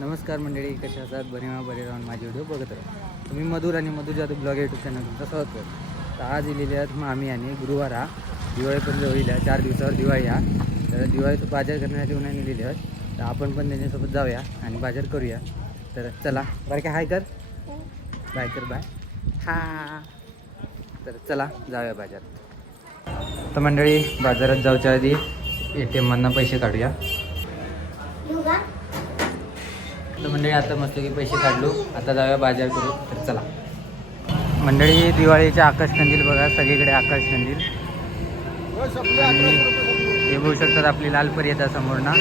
नमस्कार मंडळी कशा असतात बरे बरे राहून माझे व्हिडिओ बघत राहा. तुम्ही मधुर आणि Madhur Jadhav blog YouTube channel तुमचा स्वागत करतो. तर आज इलेले आहेत मग आम्ही आणि गुरुवार हा. दिवाळी पण जवळ चार दिवसावर दिवाळी हा. तर दिवाळीचं बाजार करण्यासाठी उन्हा नेलेले आहेत. तर आपण पण त्यांच्यासोबत जाऊया आणि बाजार करूया. तर चला बरं काय हाय कर. बाय कर बाय. हा तर चला जाऊया बाजारात. तर मंडळी बाजारात जाऊच्या आधी ए टी एममधनं पैसे काढूया. तर मंडळी आता मस्त की पैसे काढलो. आता जाऊया बाजार करू. तर चला. मंडळी दिवाळीचे आकाश कंदील बघा सगळीकडे आकाश कंदील आणि हे बघू शकतात आपली लाल येतात समोर ना.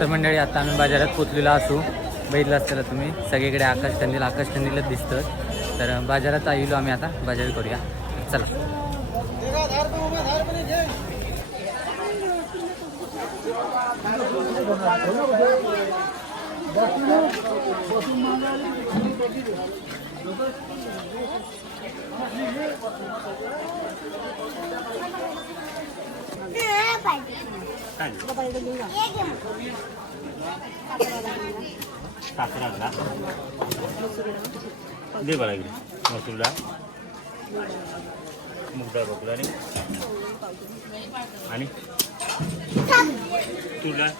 तर मंडळी आता आम्ही बाजारात पोचलेलो असू. बघितलं असतं तुम्ही सगळीकडे आकाश कंदील आकाश कंदीलच दिसतं. तर बाजारात आईलो आम्ही आता. बाजार करूया. चला. साखरा घाला दे बरं इकडे मसूर डाळ मूग डाळ बघू आणि आणि तूर डाळ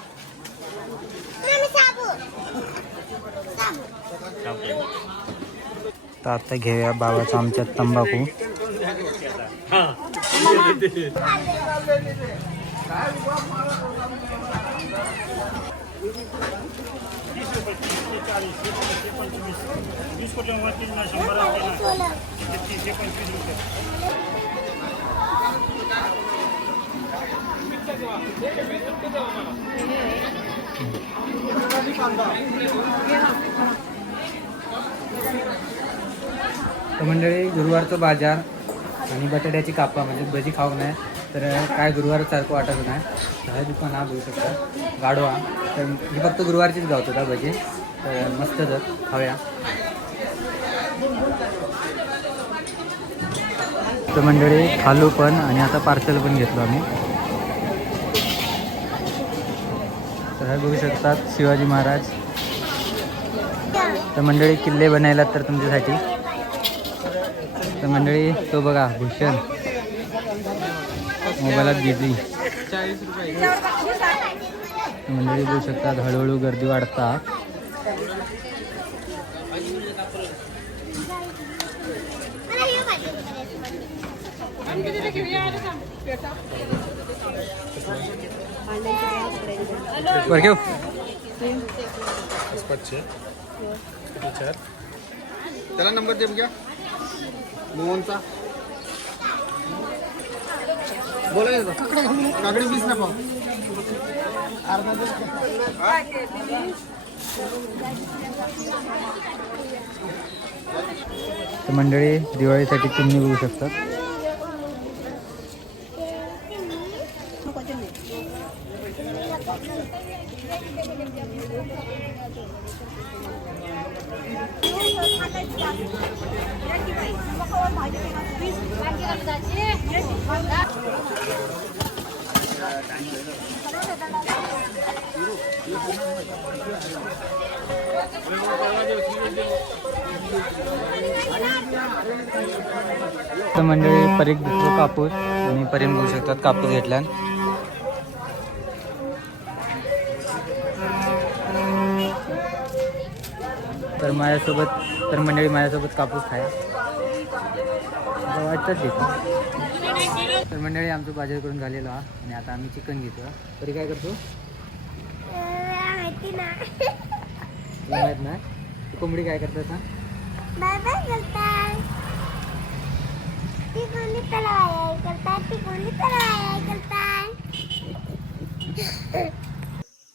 चालतंय. तर आता घेऊया बाबाचा आमच्या तंबाखू तर मंडळी गुरुवारचं बाजार आणि बटाट्याची कापा म्हणजे भजी खाऊ नये तर काय गुरुवारसारखं वाटत नाही. सहज पण दुकान हा बघू शकता. गाडवा तर ही फक्त गुरुवारचीच गावतो का भजी? तर मस्त जर खाऊया. तर मंडळी खालू पण आणि आता पार्सल पण घेतलो आम्ही. तर हे बघू शकतात शिवाजी महाराज. तर मंडळी किल्ले बनायला तर तुमच्यासाठी. तर मंडळी तो बघा भूषण. मोबाईलात बिझी मंडळी बघू शकतात हळूहळू गर्दी बरं घेऊ. चार त्याला नंबर दे घ्या. मोहनचा. बोला काकडे वीस ना पाव तर मंडळी दिवाळीसाठी चिमणी बघू शकतात मंडळी परीक घेतो कापूस आणि परीन बघू शकतात कापूस घेतल्यान. तर माझ्यासोबत तर मंडळी माझ्यासोबत कापूस खाया. वाटतंच घेतो तर मंडळी आमचं बाजार करून झालेलो हा. आणि आता आम्ही चिकन घेतो तरी काय करतो? ना कोंबडी काय करतो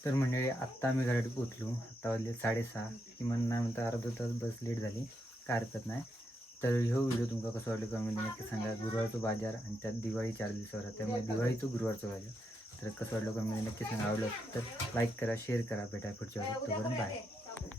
तर मंडळी आत्ता आम्ही घरात पोचलो आत्ता वाजले साडेसहा. किमान नाही म्हणता अर्धा तास बस लेट झाली. काय हरकत नाही. तर हे व्हिडिओ तुमका कसं वाटलं कमेंट नक्की सांगा. गुरुवारचं बाजार आणि त्यात दिवाळी चार दिवसावर त्यामुळे दिवाळीचं गुरुवारचं बाजार. तर कसं वाटलं कमेंट नक्की सांगा. आवडलं तर लाईक करा शेअर करा. भेटा पुढच्या वेळी तोपर्यंत बाय